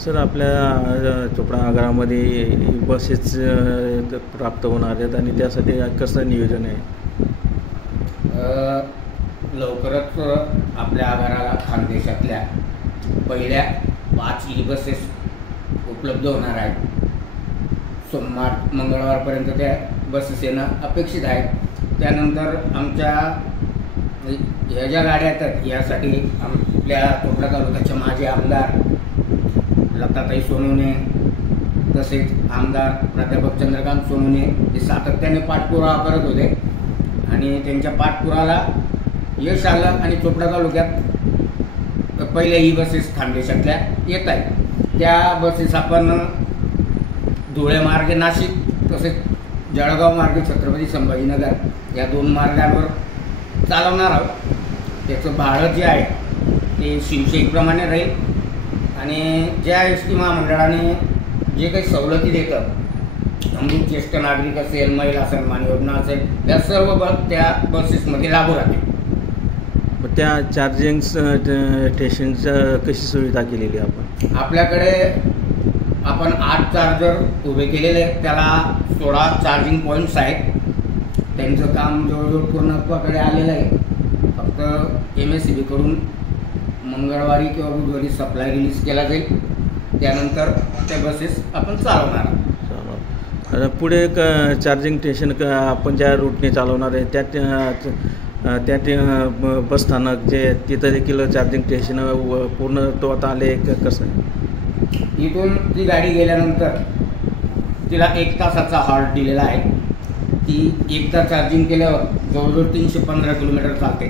Sir, आपल्या Chopra आगारामध्ये buses प्राप्त होणार आहेत आणि त्यासाठी कसं नियोजन आहे? लवकरच आपल्या आगाराला खानदेशातल्या पहिल्या 5 ई बसेस उपलब्ध होणार आहेत. सोमवार मंगळवारपर्यंत त्या बसेस येणं अपेक्षित आहे. त्यानंतर आमच्या ह्या ज्या गाड्या येतात यासाठी आपल्या चोपडा तालुक्याचे माजी आमदार लताताई सोनवणे तसेच आमदार प्राध्यापक चंद्रकांत सोनवणे हे सातत्याने पाठपुरावा करत होते आणि त्यांच्या पाठपुरावाला यश आलं आणि चोपडा तालुक्यात पहिल्या ई बसेस खानदेशातल्या येत आहेत. त्या बसेस आपण धुळे मार्गे नाशिक तसेच जळगाव मार्गे छत्रपती संभाजीनगर या 2 मार्गांवर चालवणार आहोत. त्याचं भाडं जे आहे ते 300 प्रमाणे राहील आणि ज्या एस टी महामंडळाने जे काही सवलती देतं, अमृत ज्येष्ठ नागरिक असेल, महिला सन्मान योजना असेल, त्या सर्व त्या बसेसमध्ये लागू राहतील. त्या चार्जिंग स्टेशनचं कशी सुविधा केलेली आपण? आपल्याकडे आपण 8 चार्जर उभे केलेले आहेत. त्याला 16 चार्जिंग पॉईंट्स आहेत. त्यांचं काम जवळजवळ पूर्णत्वाकडे आलेलं आहे. फक्त MSCB कडून मंगळवारी किंवा बुधवारी सप्लाय रिलीज केला जाईल. त्यानंतर त्या बसेस आपण चालवणार. पुढे चार्जिंग स्टेशन आपण ज्या रूटने चालवणार आहे त्या बस स्थानक जे तिथं देखील चार्जिंग स्टेशन पूर्णत्वात आले कसं आहे? इथून ती गाडी गेल्यानंतर तिला 1 तासाचा हॉल्ट दिलेला आहे. ती एकदा चार्जिंग केल्यावर जवळजवळ 315 किलोमीटर चालते.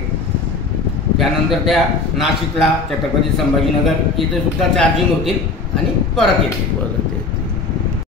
त्यानंतर त्या नाशिकला छत्रपती संभाजीनगर इथे सुद्धा चार्जिंग होतील आणि परत येतील.